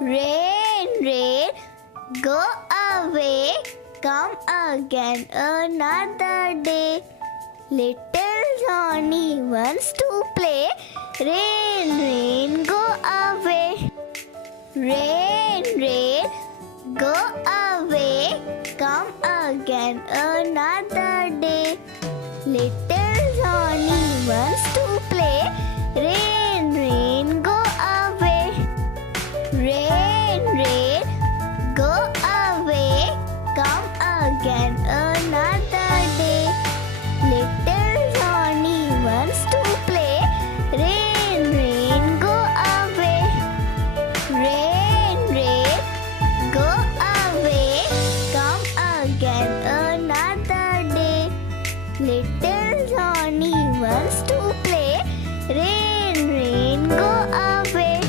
Rain, rain, go away, come again another day. Little Johnny wants to play. Rain, rain, go away. Rain, rain, go away, come again another day. Little Johnny wants to play. Rain, rain, go away. Rain, rain, go away, come again another day. Little Johnny wants to play. Rain, rain, go away. Rain, rain, go away, come again another day. Little Johnny wants to play. Rain, rain, go away.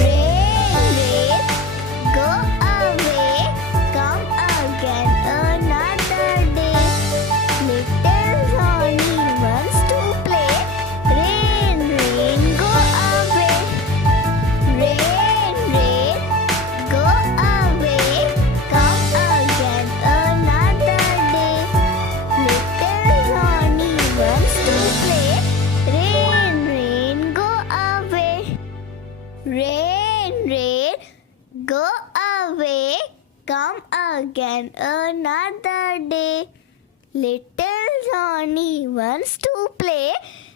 Rain, rain, go away, come again another day. Little Johnny wants to play. Rain, rain, go away. Rain, rain, go away, come again another day. Little Johnny wants to play. Rain, rain, go away. Rain, rain, go away, come again another day. Little Johnny wants to play.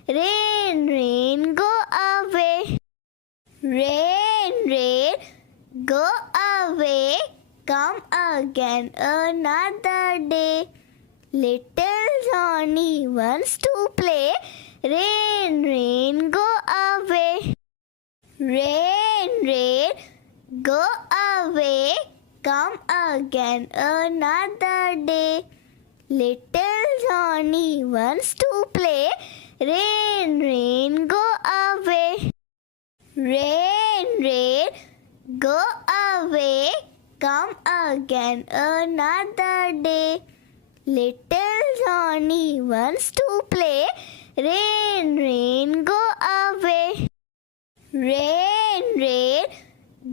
Rain, rain, go away. Rain, rain, go away, come again another day. Little Johnny wants to play. Rain, rain, go away. Rain, rain, go away, come again another day. Little Johnny wants to play. Rain, rain, go away. Rain, rain, go away, come again another day. Little Johnny wants to play. Rain, rain, go away. Rain, rain,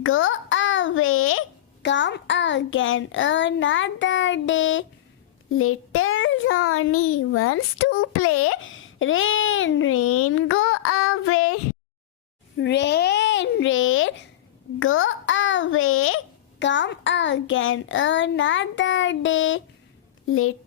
go away, come again another day. Little Johnny wants to play. Rain, rain, go away. Rain, rain, go away, come again another day. Little